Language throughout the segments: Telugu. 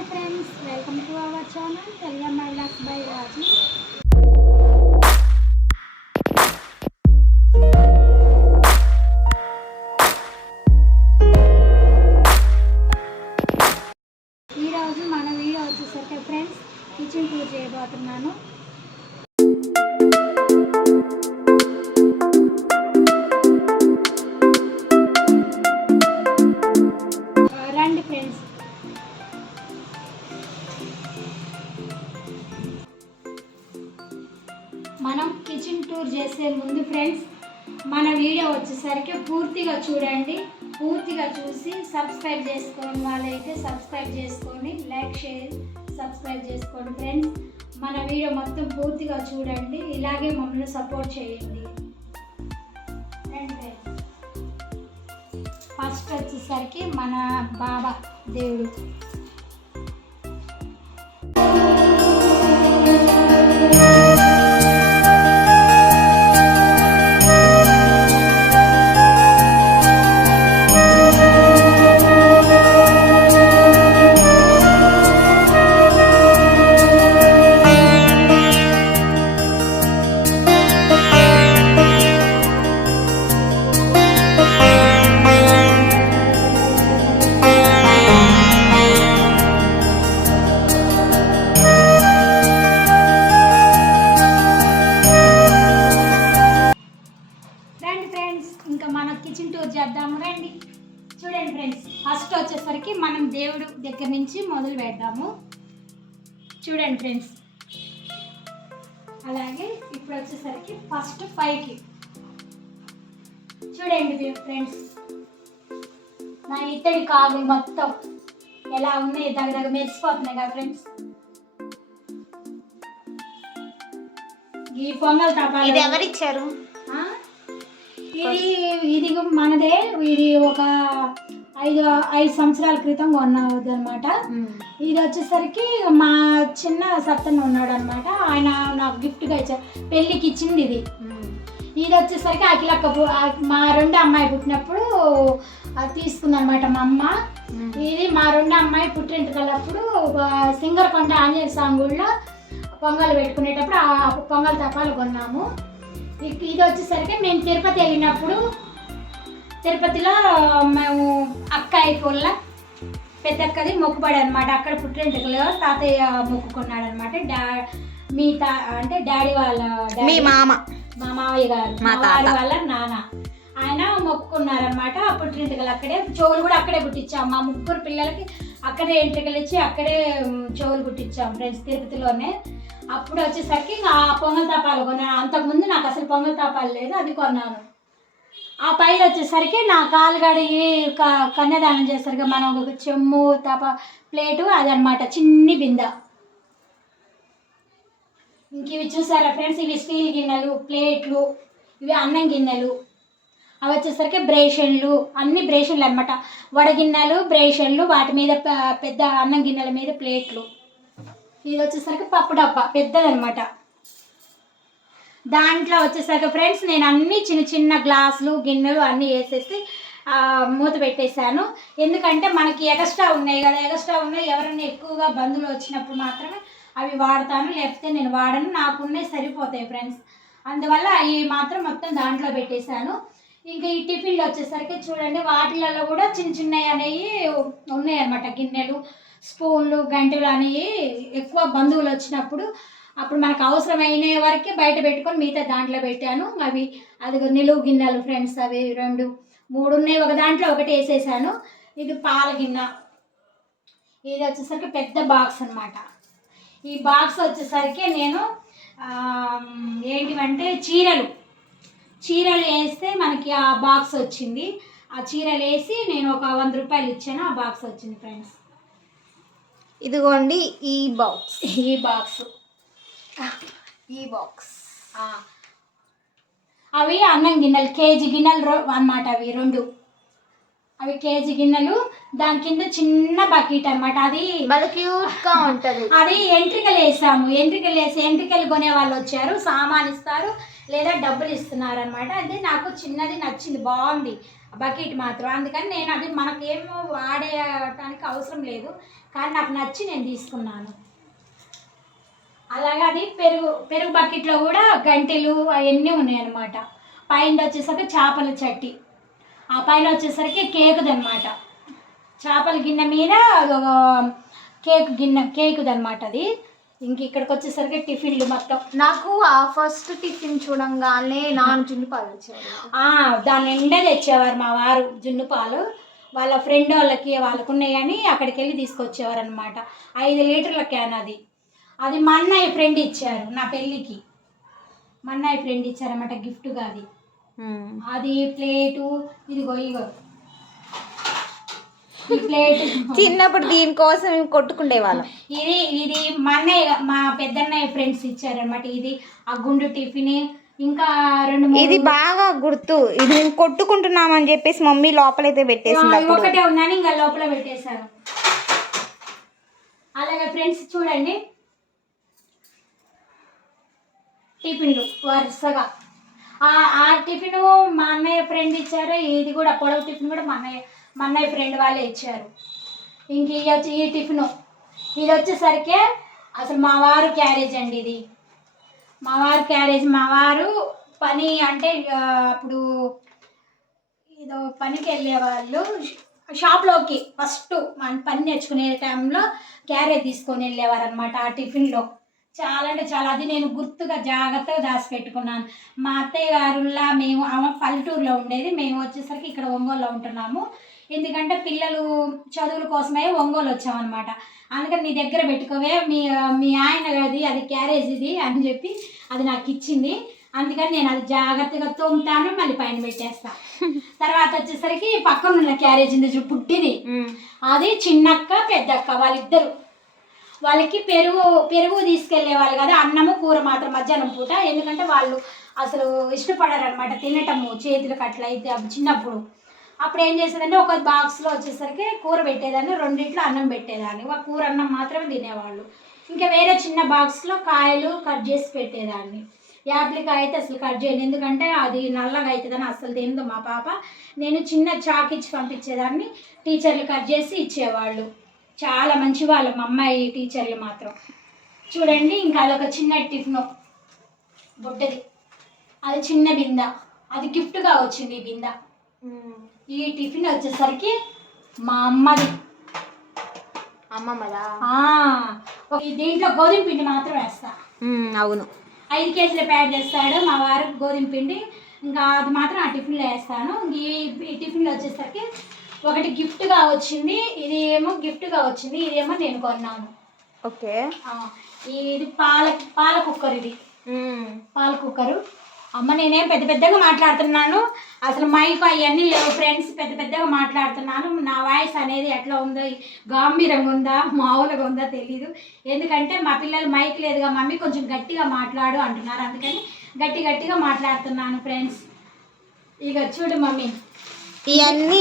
Hi friends, welcome to our channel Telugu my lux by Raji. ఈరోజు మన వీడియో వచ్చేసరికి ఫ్రెండ్స్ కిచెన్ టూర్ చేయబోతున్నాను. రండి ఫ్రెండ్స్. మనం కిచెన్ టూర్ చేసే ముందు ఫ్రెండ్స్ మన వీడియో వచ్చేసరికి పూర్తిగా చూడండి. పూర్తిగా చూసి సబ్స్క్రైబ్ చేసుకోని వాళ్ళైతే సబ్స్క్రైబ్ చేసుకొని లైక్ షేర్ సబ్స్క్రైబ్ చేసుకోండి ఫ్రెండ్స్. మన వీడియో మొత్తం పూర్తిగా చూడండి, ఇలాగే మమ్మల్ని సపోర్ట్ చేయండి. ఫస్ట్ వచ్చేసరికి మన బాబా దేవుడు. ఇంకా మన కిచెన్ టూర్ చేద్దాము రండి. చూడండి ఫ్రెండ్స్, ఫస్ట్ వచ్చేసరికి మనం దేవుడు దగ్గర నుంచి మొదలు పెడదాము. చూడండి ఫ్రెండ్స్, అలాగే ఇప్పుడు వచ్చేసరికి ఫస్ట్ పైకి చూడండి ఫ్రెండ్స్. నా ఇత్తడి కాగులు మొత్తం ఎలా ఉన్నాయి, దగ్గర మెరిసిపోతున్నాయి కదా ఫ్రెండ్స్. ఈ పొంగల్ తపాలు ఇది ఎవరిచ్చారు? ఇది మనదే. ఇది ఒక 5 సంవత్సరాల క్రితం కొన్నది అనమాట. ఇది వచ్చేసరికి మా చిన్న సత్తన్న ఉన్నాడు అనమాట, ఆయన నాకు గిఫ్ట్గా ఇచ్చారు, పెళ్ళికి ఇచ్చింది ఇది. ఇది వచ్చేసరికి అఖిలక్క మా రెండో అమ్మాయి పుట్టినప్పుడు తీసుకుందనమాట మా అమ్మ. ఇది మా రెండో అమ్మాయి పుట్టింటికలప్పుడు సింగరకొండ ఆంజనేయ స్వామి గుడిలో పొంగల్ పెట్టుకునేటప్పుడు ఆ పొంగల్ తపాలు కొన్నాము. ఇది వచ్చేసరికి మేము తిరుపతి వెళ్ళినప్పుడు, తిరుపతిలో మేము అక్కాయి పొల్ల పెద్దక్కది మొక్కుబడి అనమాట. అక్కడ పుట్టింటికలో తాతయ్య మొక్కుకున్నాడు అనమాట. అంటే డాడీ వాళ్ళ మా మావయ్య గారు వాళ్ళ నాన్న ఆయన మొక్కుకున్నారనమాట. ఆ పుట్టింటికలు అక్కడే, చెవులు కూడా అక్కడే కుట్టించాం. మా ముగ్గురు పిల్లలకి అక్కడే ఎంట్రికలు ఇచ్చి అక్కడే చెవులు కుట్టించాం ఫ్రెండ్స్, తిరుపతిలోనే. అప్పుడు వచ్చేసరికి ఆ పొంగల్ తాపాలు కొన్నాను. అంతకుముందు నాకు అసలు పొంగల్ తాపాలు లేదు, అది కొన్నాను. ఆ పైన వచ్చేసరికి నా కాలు కడిగి కన్యాదానం చేస్తారు మనం ఒక చెమ్ము తప ప్లేటు, అదనమాట చిన్ని బిందె. ఇంక ఇవి చూసారా ఫ్రెండ్స్, ఇవి స్టీల్ గిన్నెలు, ప్లేట్లు, ఇవి అన్నం గిన్నెలు. అవి వచ్చేసరికి బ్రేషన్లు, అన్ని బ్రేషన్లు అనమాట. వడగిన్నెలు, బ్రేషన్లు, వాటి మీద పెద్ద అన్నం గిన్నెల మీద ప్లేట్లు. ఇది వచ్చేసరికి పప్పు డబ్బా పెద్దదనమాట. దాంట్లో వచ్చేసరికి ఫ్రెండ్స్ నేను అన్ని చిన్న చిన్న గ్లాసులు గిన్నెలు అన్నీ వేసేసి మూత పెట్టేశాను. ఎందుకంటే మనకి ఎక్స్ట్రా ఉన్నాయి కదా, ఎక్స్ట్రా ఉన్నాయి, ఎవరైనా ఎక్కువగా బంధువులు వచ్చినప్పుడు మాత్రమే అవి వాడతాను, లేకపోతే నేను వాడను. నాకున్నాయి సరిపోతాయి ఫ్రెండ్స్, అందువల్ల అవి మాత్రం మొత్తం దాంట్లో పెట్టేశాను. ఇంకా ఈ టిఫిన్లు వచ్చేసరికి చూడండి, వాటిలలో కూడా చిన్న చిన్నవి అనేవి ఉన్నాయి అనమాట. గిన్నెలు, స్పూన్లు, గంటెలు అనేవి ఎక్కువ బంధువులు వచ్చినప్పుడు అప్పుడు మనకు అవసరమైన వరకే బయట పెట్టుకొని మిగతా దాంట్లో పెట్టాను. అవి అది నిలువు గిన్నెలు ఫ్రెండ్స్, అవి 2, 3 ఉన్నాయి. ఒక దాంట్లో ఒకటి వేసేసాను. ఇది పాల గిన్నె. ఇది వచ్చేసరికి పెద్ద బాక్స్ అనమాట. ఈ బాక్స్ వచ్చేసరికి నేను ఏంటివంటే చీరలు వేస్తే మనకి ఆ బాక్స్ వచ్చింది. ఆ చీరలు వేసి నేను ఒక 100 రూపాయలు ఇచ్చాను, ఆ బాక్స్ వచ్చింది ఫ్రెండ్స్. ఇదిగోండి ఈ బాక్స్. అవి అన్నం గిన్నెలు, కేజీ గిన్నెలు అన్నమాట. అవి 2 అవి కేజీ గిన్నెలు. దాని కింద చిన్న బకెట్ అనమాట. అది క్యూట్గా ఉంటుంది. అది ఎంట్రికలు వేసాము. ఎంట్రికలు కొనే వాళ్ళు వచ్చారు, సామాన్ ఇస్తారు లేదా డబ్బులు ఇస్తున్నారు అనమాట. అది నాకు చిన్నది నచ్చింది, బాగుంది. బకెట్ మాత్రం. అందుకని నేను అది మనకేమో వాడేయటానికి అవసరం లేదు, కానీ నాకు నచ్చి నేను తీసుకున్నాను. అలాగే అది పెరుగు బకెట్లో కూడా గంటెలు అవన్నీ ఉన్నాయి అన్నమాట. పైన వచ్చేసరికి చేపల చట్టి, ఆ పైన వచ్చేసరికి కేకుదనమాట. చేపల గిన్నె మీద కేకుదనమాట అది. ఇంక ఇక్కడికి వచ్చేసరికి టిఫిన్లు మొత్తం. నాకు ఆ ఫస్ట్ టిఫిన్ చూడంగానే నాన్న జున్ను పాలు వచ్చారు. దాని నిండా తెచ్చేవారు మా వారు జున్ను పాలు. వాళ్ళ ఫ్రెండ్ వాళ్ళకు ఉన్నాయని అక్కడికి వెళ్ళి తీసుకొచ్చేవారు అనమాట. 5 లీటర్ల క్యాన్ అది. అది మా అన్నయ్య ఫ్రెండ్ ఇచ్చారు నా పెళ్ళికి. మా అన్నయ్య ఫ్రెండ్ ఇచ్చారన్నమాట గిఫ్ట్గా అది. అది ప్లేటు ఇదిగో ఈ ప్లేట్ చిన్నప్పుడు దీనికోసం మేము కొట్టుకునే వాళ్ళం. ఇది మా అన్నయ్య మా పెద్దన్నయ్య ఫ్రెండ్స్ ఇచ్చారనమాట. ఇది ఆ గుండు టిఫిన్. ఇంకా 2-3 ఇది బాగా గుర్తు. ఇది మేము కొట్టుకుంటున్నామని చెప్పేసి మమ్మీ లోపలైతే పెట్టేసింది. ఒకటే ఉందని ఇంకా లోపల పెట్టేశారు. అలాగే ఫ్రెండ్స్ చూడండి టిఫిన్లు వరుసగా. ఆ టిఫిన్ మా అన్నయ్య ఫ్రెండ్ ఇచ్చారు. ఇది కూడా పొడవు టిఫిన్ కూడా మా అన్నయ్య ఫ్రెండ్ వాళ్ళే ఇచ్చారు. ఇంక ఈ టిఫిన్ ఇది వచ్చేసరికి అసలు మా వారు క్యారేజ్ అండి. ఇది మా వారు క్యారేజ్. మా వారు పని అంటే అప్పుడు ఏదో పనికి వెళ్ళేవాళ్ళు షాప్లోకి ఫస్ట్ పని నేర్చుకునే టైంలో క్యారేజ్ తీసుకొని వెళ్ళేవారు అనమాట. ఆ టిఫిన్లో చాలా అంటే చాలా, అది నేను గుర్తుగా జాగ్రత్తగా దాచిపెట్టుకున్నాను. మా అత్తయ్య గారులా మేము పల్లెటూరులో ఉండేది, మేము వచ్చేసరికి ఇక్కడ ఒంగోలులో ఉంటున్నాము. ఎందుకంటే పిల్లలు చదువుల కోసమే ఒంగోలు వచ్చామన్నమాట. అందుకని నీ దగ్గర పెట్టుకోవే, మీ ఆయన అది క్యారేజ్ ఇది అని చెప్పి అది నాకు ఇచ్చింది. అందుకని నేను అది జాగ్రత్తగా తోముతాను, మళ్ళీ పైన పెట్టేస్తా. తర్వాత వచ్చేసరికి పక్కన ఉన్న క్యారేజ్ ఉంది పుట్టిది, అది చిన్నక్క పెద్దక్క వాళ్ళిద్దరు. వాళ్ళకి పెరుగు తీసుకెళ్లే వాళ్ళు కదా, అన్నము కూర మాత్రం మధ్యాహ్నం పూట. ఎందుకంటే వాళ్ళు అసలు ఇష్టపడారు అనమాట తినటము, చేతులకు అట్లా అయితే చిన్నప్పుడు. అప్పుడు ఏం చేసేదంటే ఒక బాక్స్లో వచ్చేసరికి కూర పెట్టేదాన్ని, 2 అన్నం పెట్టేదాన్ని. ఒక కూర అన్నం మాత్రమే తినేవాళ్ళు. ఇంకా వేరే చిన్న బాక్స్లో కాయలు కట్ చేసి పెట్టేదాన్ని. యాప్లికాయ అయితే అసలు కట్ చేయను, ఎందుకంటే అది నల్లగా అవుతుందని అసలు తినదు మా పాప. నేను చిన్న చాక్ ఇచ్చి పంపించేదాన్ని, టీచర్లు కట్ చేసి ఇచ్చేవాళ్ళు. చాలా మంచి వాళ్ళు మా అమ్మాయి టీచర్లు మాత్రం. చూడండి ఇంకా అదొక చిన్న టిఫిన్ బుట్టది, అది చిన్న బింద, అది గిఫ్ట్గా వచ్చింది ఈ బింద. ఈ టిఫిన్ వచ్చేసరికి మా అమ్మది, అమ్మమ్మదా. దీంట్లో గోధుమ పిండి మాత్రం వేస్తా. అవును, 5 కేజీల ప్యాడ్ చేస్తాడు మా వారు గోధుమ పిండి. ఇంకా అది మాత్రం ఆ టిఫిన్లో వేస్తాను. ఈ టిఫిన్లో వచ్చేసరికి ఒకటి గిఫ్ట్గా వచ్చింది, ఇది ఏమో గిఫ్ట్గా వచ్చింది, ఇదేమో నేను కొన్నాను. ఓకే. ఇది పాల కుక్కర్. ఇది పాల కుక్కరు. అమ్మ నేనేం పెద్దగా మాట్లాడుతున్నాను, అసలు మైక్ అవన్నీ లేవు ఫ్రెండ్స్, పెద్దగా మాట్లాడుతున్నాను. నా వాయిస్ అనేది ఎట్లా ఉందో, గాంభీరంగా ఉందా మామూలుగా ఉందా తెలీదు. ఎందుకంటే మా పిల్లలు మైక్ లేదుగా మమ్మీ కొంచెం గట్టిగా మాట్లాడు అంటున్నారు, అందుకని గట్టిగా మాట్లాడుతున్నాను ఫ్రెండ్స్. ఇక చూడు మమ్మీ, ఇవన్నీ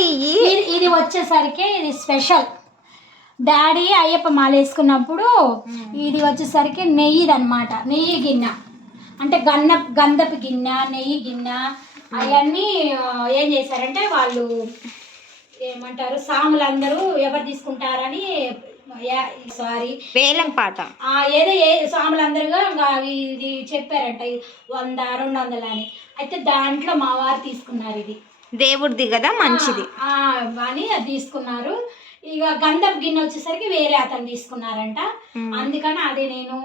ఇది వచ్చేసరికి ఇది స్పెషల్. డాడీ అయ్యప్ప మాల వేసుకున్నప్పుడు ఇది వచ్చేసరికి నెయ్యిదనమాట. నెయ్యి గిన్నె అంటే గంధపు గిన్నె, నెయ్యి గిన్నె అవన్నీ ఏం చేశారంటే వాళ్ళు ఏమంటారు, సాములందరూ ఎవరు తీసుకుంటారని వేలం పాట ఏదో సాములందరుగా ఇది చెప్పారంట 100-200 అని. అయితే దాంట్లో మా వారు తీసుకున్నారు. ఇది దేవుడిది కదా, మంచిది అని అది తీసుకున్నారు. ఇక గంధపు గిన్నె వచ్చేసరికి వేరే అతను తీసుకున్నారంట. అందుకని అది నేను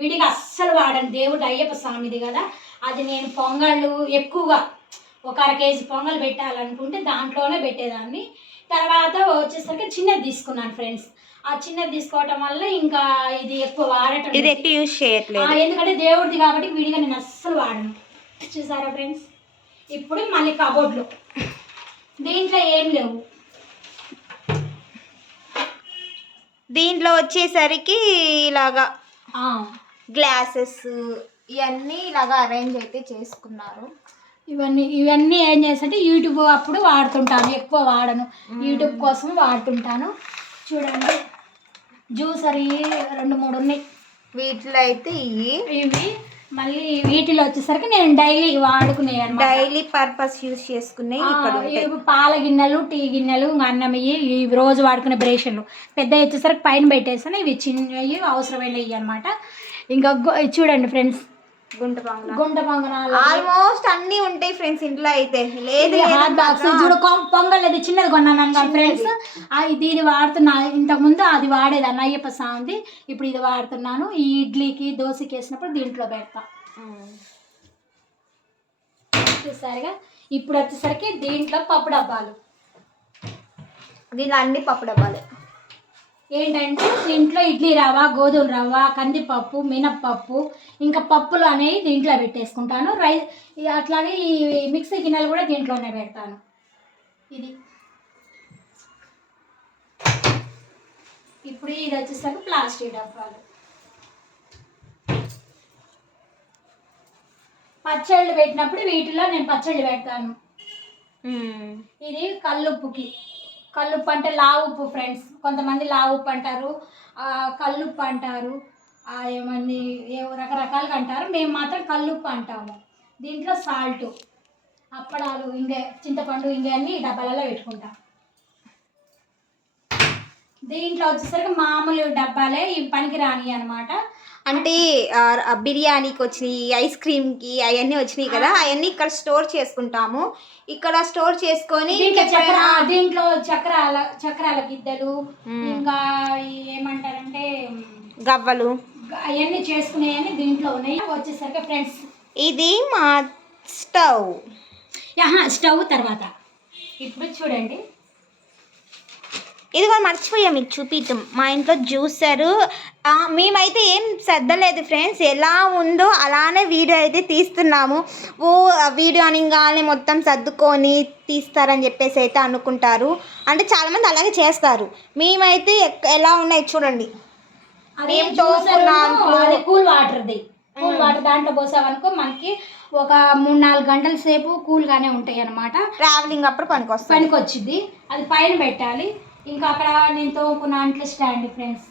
విడిగా అస్సలు వాడను, దేవుడు అయ్యప్ప స్వామిది కదా. అది నేను పొంగళ్ళు ఎక్కువగా ఒక 1/2 కేజీ పొంగల్ పెట్టాలనుకుంటే దాంట్లోనే పెట్టేదాన్ని. తర్వాత వచ్చేసరికి చిన్నది తీసుకున్నాను ఫ్రెండ్స్. ఆ చిన్నది తీసుకోవటం వల్ల ఇంకా ఇది ఎక్కువ వాడటం, ఇది ఎక్కువ యూజ్ చేయట్లేదు, ఎందుకంటే దేవుడిది కాబట్టి విడిగా నేను అస్సలు వాడను. చూసారా ఫ్రెండ్స్. ఇప్పుడు మళ్ళీ కబోర్డ్లు, దీంట్లో ఏం లేవు. దీంట్లో వచ్చేసరికి ఇలాగా గ్లాసెస్ ఇవన్నీ ఇలాగా అరేంజ్ అయితే చేసుకున్నారు. ఇవన్నీ ఏం చేస్తుంటే యూట్యూబ్ అప్పుడు వాడుతుంటాను, ఎక్కువ వాడను, యూట్యూబ్ కోసం వాడుతుంటాను. చూడండి జ్యూసర్ 2-3 ఉన్నాయి. వీటిలో అయితే ఇవి మళ్ళీ వీటిలో వచ్చేసరికి నేను డైలీ వాడుకునేవి అనమాట. డైలీ పర్పస్ యూస్ చేసుకునే ఇక్కడ ఉంటాయి. పాల గిన్నెలు, టీ గిన్నెలు, అన్నం ఇవి రోజు వాడుకునే బ్రేషన్లు. పెద్దవి వచ్చేసరికి పైన పెట్టేస్తాను, ఇవి చిన్నవి అవసరమైనవి అనమాట. ఇంకా చూడండి ఫ్రెండ్స్, గుంట పొంగనాలు ఆల్మోస్ట్ అన్ని ఉంటాయి ఫ్రెండ్స్ ఇంట్లో అయితే. లేదు హాట్ బాక్స్ చూడు, పొంగల్ అది చిన్నది కొన్నాను ఫ్రెండ్స్. ఇది వాడుతున్నా. ఇంతకు ముందు అది వాడేదాన్ని అయ్యప్ప స్వామిది, ఇప్పుడు ఇది వాడుతున్నాను. ఈ ఇడ్లీకి దోశకి వేసినప్పుడు దీంట్లో పెడతా చూసారుగా. ఇప్పుడు వచ్చేసరికి దీంట్లో పప్పు డబ్బాలు. దీనిలో అన్ని పప్పు డబ్బాలే. ఏంటంటే దీంట్లో ఇడ్లీ రవ్వ, గోధుమ రవ్వ, కందిపప్పు, మినప్పప్పు, ఇంకా పప్పులు అనేవి దీంట్లో పెట్టేసుకుంటాను. అట్లాగే ఈ మిక్సీ గిన్నెలు కూడా దీంట్లోనే పెడతాను. ఇది ఇప్పుడు ఇది వచ్చేసరికి ప్లాస్టిక్ డబ్బాలు. పచ్చళ్ళు పెట్టినప్పుడు వీటిలో నేను పచ్చళ్ళు పెడతాను. ఇది కల్లుప్పుకి. కల్లుప్పు అంటే లావు ఉప్పు ఫ్రెండ్స్. కొంతమంది లావు ఉప్పు అంటారు, కల్లుప్పు అంటారు, ఏమన్నీ రకరకాలుగా అంటారు. మేము మాత్రం కల్లుప్పు అంటాము. దీంట్లో సాల్ట్, అప్పడాలు, ఇంగే చింతపండు, ఇంగే అన్ని డబ్బాలలో పెట్టుకుంటాం. దీంట్లో వచ్చేసరికి మామూలు డబ్బాలే, ఇవి పనికి రాని అనమాట. అంటే బిర్యానీకి వచ్చినాయి, ఐస్ క్రీమ్కి అవన్నీ వచ్చినాయి కదా, అవన్నీ ఇక్కడ స్టోర్ చేసుకుంటాము. ఇక్కడ స్టోర్ చేసుకొని దీంట్లో చక్రాల గిద్దలు, ఇంకా ఏమంటారంటే గవ్వలు, అవన్నీ చేసుకునేవన్నీ దీంట్లో ఉన్నాయి. వచ్చేసరికి ఫ్రెండ్స్ ఇది మా స్టవ్. స్టవ్ తర్వాత ఇప్పుడు చూడండి, ఇది కూడా మర్చిపోయా మీకు చూపించం. మా ఇంట్లో జ్యూసరు. మేమైతే ఏం సర్దలేదు ఫ్రెండ్స్, ఎలా ఉందో అలానే వీడియో అయితే తీస్తున్నాము. వీడియో అనగానే మొత్తం సర్దుకొని తీస్తారని చెప్పేసి అయితే అనుకుంటారు. అంటే చాలామంది అలాగే చేస్తారు. మేమైతే ఎలా ఉన్నాయి చూడండి. కూల్ వాటర్ దాంట్లో పోసామనుకో మనకి ఒక 3-4 గంటల సేపు కూల్గానే ఉంటాయి అనమాట. ట్రావెలింగ్ అప్పుడు పనికొచ్చింది. అది పైన పెట్టాలి. ఇంకా అక్కడ నేను తోముకున్న అంట్లో స్టాండ్ ఫ్రెండ్స్.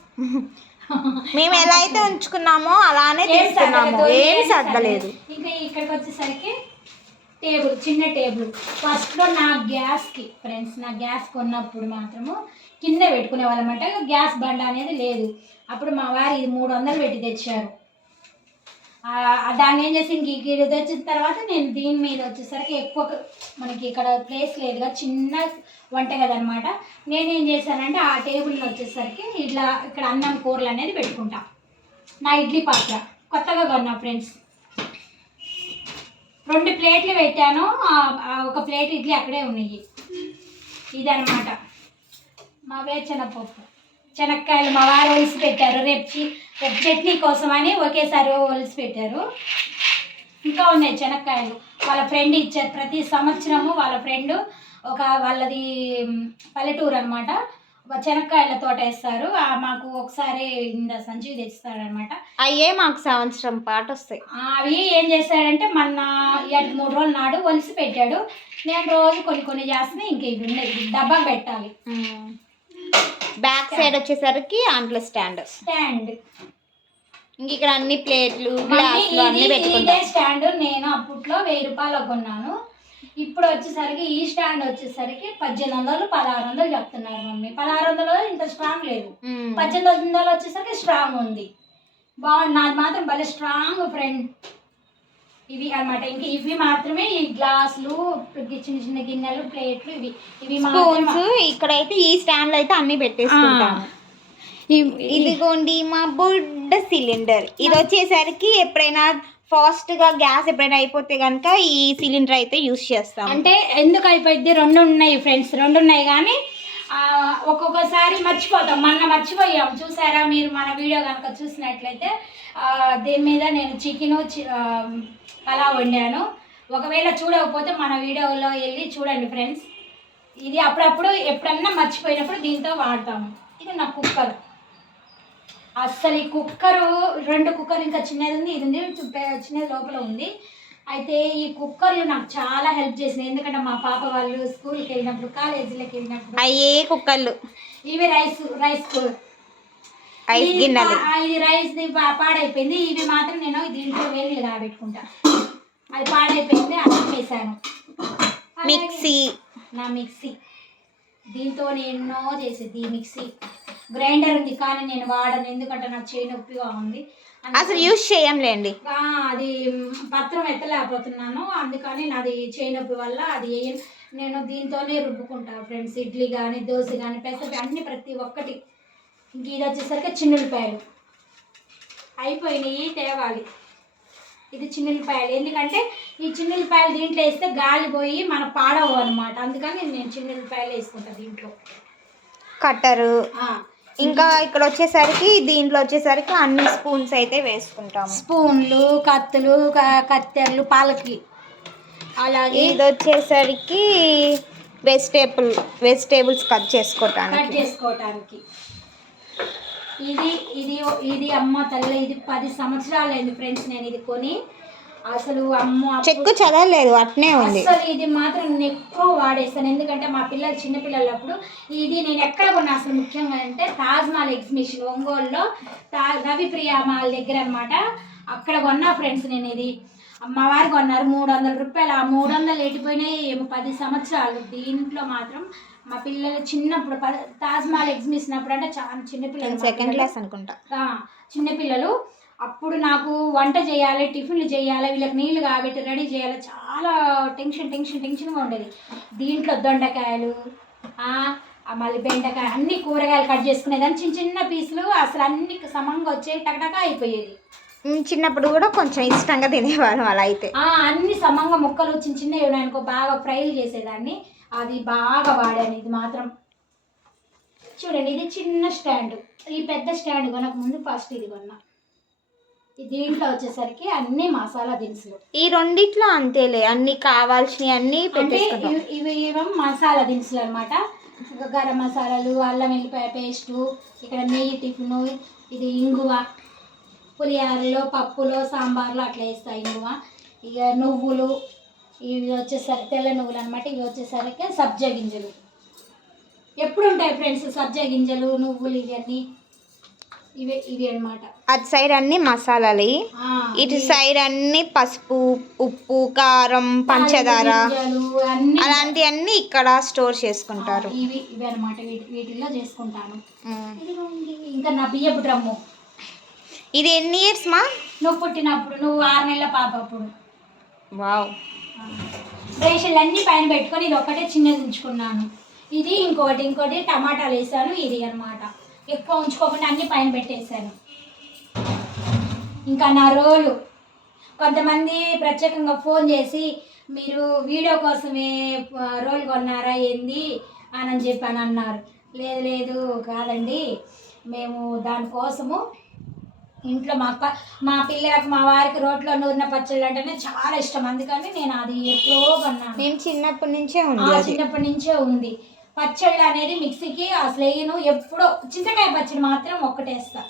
మేము ఎలా అయితే ఉంచుకున్నామో అలానే తీసుకున్నాము, ఏం సర్దలేదు. ఇంకా ఇక్కడికి వచ్చేసరికి టేబుల్, చిన్న టేబుల్. ఫస్ట్లో నా గ్యాస్కి ఫ్రెండ్స్, నా గ్యాస్ కొన్నప్పుడు మాత్రము కింద పెట్టుకునే వాళ్ళమాట. గ్యాస్ బండ అనేది లేదు. అప్పుడు మా వారు ఇది 300 పెట్టి తెచ్చారు. దాన్ని ఏం చేసి ఇంక ఇది వచ్చిన తర్వాత నేను దీని మీద వచ్చేసరికి ఎక్కువ మనకి ఇక్కడ ప్లేస్ లేదుగా, చిన్న వంటగది అనమాట. నేనేం చేశానంటే ఆ టేబుల్ని వచ్చేసరికి ఇట్లా ఇక్కడ అన్నం కూరలు అనేది పెట్టుకుంటా. నా ఇడ్లీ పాత్ర కొత్తగా కొన్నా ఫ్రెండ్స్. 2 ప్లేట్లు పెట్టాను, ఒక ప్లేట్ ఇడ్లీ అక్కడే ఉన్నాయి. ఇదనమాట మా వేరుశనగపప్పు, శనక్కాయలు మా వారు ఒలిసి పెట్టారు. రేపు చట్నీ కోసం అని ఒకేసారి ఒలిసి పెట్టారు. ఇంకా ఉన్నాయి శనక్కాయలు, వాళ్ళ ఫ్రెండ్ ఇచ్చారు. ప్రతి సంవత్సరము వాళ్ళ ఫ్రెండ్ వాళ్ళది పల్లెటూరు అనమాట, శనక్కాయల తోట వేస్తారు. మాకు ఒకసారి సంచి తెస్తారనమాట. అయ్యే మాకు సంవత్సరం పాటు వస్తాయి. అవి ఏం చేశాడంటే మొన్న 3 రోజుల నాడు ఒలిసి పెట్టాడు. నేను రోజు కొన్ని చేస్తే ఇంక ఇవి ఉన్నాయి, డబ్బా పెట్టాలి. బ్యాక్ సైడ్ వచ్చేసరికి అంట్లో స్టాండ్. ఇంక ఇక్కడ అన్ని ప్లేట్లు, గ్లాసులు అన్ని పెట్టుకుంటాం. స్టాండ్ నేను అప్పట్లో 1000 రూపాయలు కొన్నాను. ఇప్పుడు వచ్చేసరికి ఈ స్టాండ్ వచ్చేసరికి 1800, 1600 చెప్తున్నారు మమ్మీ. 1600 ఇంత స్ట్రాంగ్ లేదు, 1800 వచ్చేసరికి స్ట్రాంగ్ ఉంది. బాగుంది. నాది మాత్రం భలే స్ట్రాంగ్ ఫ్రెండ్. ఇవి అనమాట. ఇంక ఇవి మాత్రమే, ఈ గ్లాసులు, చిన్న గిన్నెలు, ప్లేట్లు, ఇవి స్పూన్స్. ఇక్కడైతే ఈ స్టాండ్ అయితే అన్ని పెట్టేసుకుంటాము. ఇదిగోండి మా బుడ్డ సిలిండర్. ఇది వచ్చేసరికి ఎప్పుడైనా ఫాస్ట్గా గ్యాస్ ఎప్పుడైనా అయిపోతే కనుక ఈ సిలిండర్ అయితే యూస్ చేస్తాం. అంటే ఎందుకు అయిపోయింది, 2 ఉన్నాయి ఫ్రెండ్స్, 2 ఉన్నాయి. కానీ ఒక్కొక్కసారి మర్చిపోతాం. మొన్న మర్చిపోయాం చూసారా మీరు, మన వీడియో కనుక చూసినట్లయితే దీని మీద నేను చికెను అలా వండాను. ఒకవేళ చూడకపోతే మన వీడియోలో వెళ్ళి చూడండి ఫ్రెండ్స్. ఇది అప్పుడప్పుడు ఎప్పుడన్నా మర్చిపోయినప్పుడు దీంతో వాడతాము. ఇది నా కుక్కర్. అస్సలు ఈ కుక్కరు 2 కుక్కర్, ఇంకా చిన్నది ఉంది, ఇది ఉంది, చిన్నది లోపల ఉంది. అయితే ఈ కుక్కర్లు నాకు చాలా హెల్ప్ చేసినాయి. ఎందుకంటే మా పాప వాళ్ళు స్కూల్కి వెళ్ళినప్పుడు, కాలేజీలోకి వెళ్ళినప్పుడు అయ్యే కుక్కర్లు. ఇవి రైస్ కుక్కర్. ఐస్ గిన్నెలు. ఇది రైస్ పాడైపోయింది. ఇవి మాత్రం నేను దీంట్లో వేలు కాబెట్టుకుంటా. అది పాడైపోయింది, అది వేసాను. మిక్సీ, నా మిక్సీ దీంతో ఎన్నో చేసేది. ఈ మిక్సీ గ్రైండర్ ఉంది కానీ నేను వాడను, ఎందుకంటే నాకు చేయి నొప్పిగా ఉంది. అసలు యూజ్ చేయంలేండి. అది పత్రం ఎత్తలేకపోతున్నాను, అందుకని నాది చేయి నొప్పి వల్ల అది నేను దీంతోనే రుబ్బుకుంటాను ఫ్రెండ్స్. ఇడ్లీ కానీ, దోశ కానీ, పెసరపి అన్ని ప్రతి ఒక్కటి. ఇంక ఇది వచ్చేసరికి చిన్నులపాయలు అయిపోయినాయి, తేవాలి. ఇది చిన్నులపాయలు, ఎందుకంటే ఈ చిన్నులపాయలు దీంట్లో వేస్తే గాలి పోయి మన పాడవు అనమాట, అందుకని నేను చిన్నులపాయలు వేసుకుంటాను దీంట్లో. కట్టరు. ఇంకా ఇక్కడ వచ్చేసరికి దీంట్లో వచ్చేసరికి అన్ని స్పూన్స్ అయితే వేసుకుంటాము. స్పూన్లు, కత్తులు, కత్తెరలు, పాలకి. అలాగే ఇది వచ్చేసరికి వెజిటేబుల్స్ కట్ చేసుకోవటానికి. ఇది ఇది ఇది అమ్మ తల్లి, ఇది 10 సంవత్సరాలు అయింది ఫ్రెండ్స్ నేను ఇది కొని. అసలు అమ్మ చెక్కు చదవలేదు, అట్నే ఉంది. అసలు ఇది మాత్రం నేను ఎక్కువ వాడేస్తాను, ఎందుకంటే మా పిల్లలు చిన్నపిల్లలప్పుడు ఇది నేను ఎక్కడ కొన్నా అసలు ముఖ్యంగా అంటే తాజ్మహల్ ఎగ్జిబిషన్ ఒంగోలులో రవిప్రియ మాల్ దగ్గర అనమాట. అక్కడ కొన్నా ఫ్రెండ్స్ నేను. ఇది మా వారు కొన్నారు 300 రూపాయలు. ఆ 300 ఎట్టిపోయినాయి ఏమో 10 సంవత్సరాలు. దీంట్లో మాత్రం మా పిల్లలు చిన్నప్పుడు తాజ్మహల్ ఎగ్జిబిషన్ అప్పుడు అంటే చాలా చిన్నపిల్లలు, సెకండ్ క్లాస్ అనుకుంటా, చిన్నపిల్లలు. అప్పుడు నాకు వంట చేయాలి, టిఫిన్లు చేయాలి, వీళ్ళకి నీళ్లు కాబట్టి రెడీ చేయాలి, చాలా టెన్షన్గా ఉండేది. దీంట్లో దొండకాయలు, మళ్ళీ బెండకాయ, అన్ని కూరగాయలు కట్ చేసుకునేదాన్ని, చిన్న చిన్న పీసులు. అసలు అన్ని సమంగా వచ్చేది, టకటకా అయిపోయేది. చిన్నప్పుడు కూడా కొంచెం ఇష్టంగా తినేవాళ్ళం అలా అయితే. అన్ని సమంగా ముక్కలు చిన్నవి ఉన్నాయనుకో బాగా ఫ్రైలు చేసేదాన్ని. అది బాగా వాడాను. ఇది మాత్రం చూడండి, ఇది చిన్న స్టాండ్. ఈ పెద్ద స్టాండ్ కొనక ముందు ఫస్ట్ ఇది కొన్నా. దీంట్లో వచ్చేసరికి అన్ని మసాలా దినుసులు. ఈ రెండిట్లో అంతేలే, అన్ని కావాల్సినవి అన్ని పెట్టేసుకుంటాం. ఇవి మసాలా దినుసులు అనమాట. గరం మసాలాలు, అల్లం వెల్లిపాయ పేస్టు, ఇక్కడ నెయ్యి టిఫిను, ఇది ఇంగువ, పులిహారలో, పప్పులో, సాంబార్లో అట్లా వేస్తాయి ఇంగువ. ఇక నువ్వులు, ఇవి వచ్చేసరికి తెల్ల నువ్వులు అనమాట. ఇవి వచ్చేసరికి సబ్జా గింజలు. ఎప్పుడు ఉంటాయి ఫ్రెండ్స్ సబ్జా గింజలు, నువ్వులు, ఇవన్నీ ఇవి అనమాట. అటు సైడ్ అన్ని మసాలాలు, ఇటు సైడ్ అన్ని పసుపు, ఉప్పు, కారం, పంచదార అలాంటివన్నీ ఇక్కడ స్టోర్ చేసుకుంటారు. ఇవి అనమాట, వీటిల్లో చేసుకుంటాను. ఇంకా నా బియ్యపు డ్రమ్ము. ఇది ఎన్ని ఇయర్స్ మా? నువ్వు పుట్టినప్పుడు, నువ్వు 6 నెలల పాప అప్పుడు. వావ్. రేషన్లు అన్నీ పైన పెట్టుకొని ఇది ఒక్కటే చిన్నది ఉంచుకున్నాను. ఇది ఇంకోటి టమాటాలు వేసాను. ఇది అనమాట ఎక్కువ ఉంచుకోకుండా అన్ని పైన పెట్టేశాను. ఇంకా నా రోలు, కొంతమంది ప్రత్యేకంగా ఫోన్ చేసి మీరు వీడియో కోసమే రోల్ కొన్నారా ఏంది అని చెప్పాను అన్నారు. లేదు కాదండి, మేము దానికోసము ఇంట్లో మా పిల్లలకు, మా వారికి రోట్లో నూరిన పచ్చళ్ళు అంటేనే చాలా ఇష్టం, అందుకని నేను అది ఎప్పుడో కొన్నాను. నేను చిన్నప్పటి నుంచే ఉంది. పచ్చళ్ళు అనేది మిక్సీకి అసలు వేయను, ఎప్పుడో చింతకాయ పచ్చడి మాత్రం ఒక్కటేస్తా.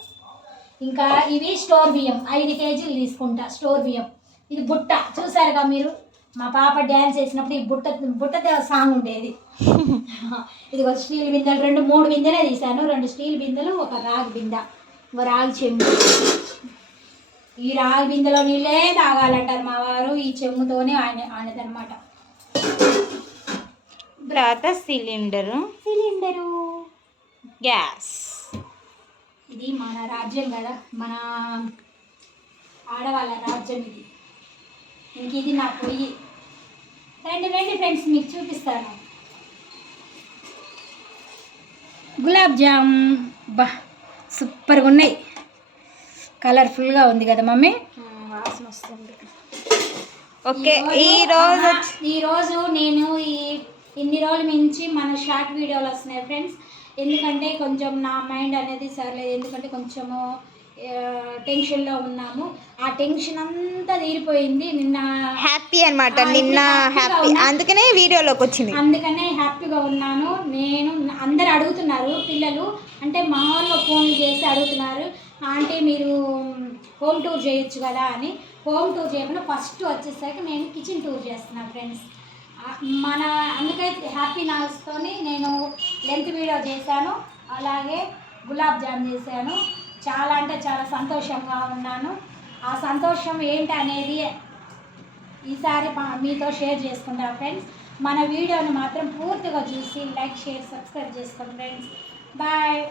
ఇంకా ఇవి స్టోర్ బియ్యం 5 కేజీలు తీసుకుంటా. స్టోర్ బియ్యం. ఇది బుట్ట చూసారుగా మీరు, మా పాప డ్యాన్స్ వేసినప్పుడు ఈ బుట్టతో సాంగ్ ఉండేది. ఇది ఒక స్టీల్ బిందెలు 2-3 బిందెలే తీసాను. 2 స్టీల్ బిందెలు, ఒక రాగి బిందె, ఒక రాగి చెంబు. ఈ రాగి బిందెలో నీళ్ళే తాగాలంటారు మా వారు, ఈ చెంబుతోనే ఆయనదనమాట. తర్వాత సిలిండరు, గ్యాస్. ఇది మన రాజ్యం కదా, మన ఆడవాళ్ళ రాజ్యం ఇది. ఇంక ఇది నా పొయ్యి. రండి ఫ్రెండ్స్, మీకు చూపిస్తాను. గులాబ్ జామ్ సూపర్గా ఉన్నాయి, కలర్ఫుల్గా ఉంది కదా మమ్మీ. వాసన వస్తుంది. ఓకే, ఈరోజు నేను ఇన్ని రోజులు మించి మన షార్ట్ వీడియోలు వస్తున్నాయి ఫ్రెండ్స్. ఎందుకంటే కొంచెం నా మైండ్ అనేది సర్లేదు, ఎందుకంటే కొంచెము టెన్షన్లో ఉన్నాము. ఆ టెన్షన్ అంతా తీరిపోయింది. నిన్న హ్యాపీ అనమాట, నిన్న హ్యాపీ, అందుకనే వీడియోలోకి వచ్చింది. అందుకనే హ్యాపీగా ఉన్నాను నేను. అందరు అడుగుతున్నారు పిల్లలు, అంటే మా వాళ్ళు ఫోన్లు చేసి అడుగుతున్నారు, ఆంటీ మీరు హోమ్ టూర్ చేయొచ్చు కదా అని. హోమ్ టూర్ చేయకుండా ఫస్ట్ వచ్చేసరికి నేను కిచెన్ టూర్ చేస్తున్నాను ఫ్రెండ్స్. అందుకైతే హ్యాపీనెస్తోని నేను లెంత్ వీడియో చేశాను, అలాగే గులాబ్ జామ్ చేశాను, చాలా అంటే చాలా సంతోషంగా ఉన్నాను. ఆ సంతోషం ఏంటి అనేది ఈసారి మీతో షేర్ చేసుకుంటాను ఫ్రెండ్స్. మన వీడియోని మాత్రం పూర్తిగా చూసి లైక్, షేర్, సబ్స్క్రైబ్ చేసుకోండి ఫ్రెండ్స్. బాయ్.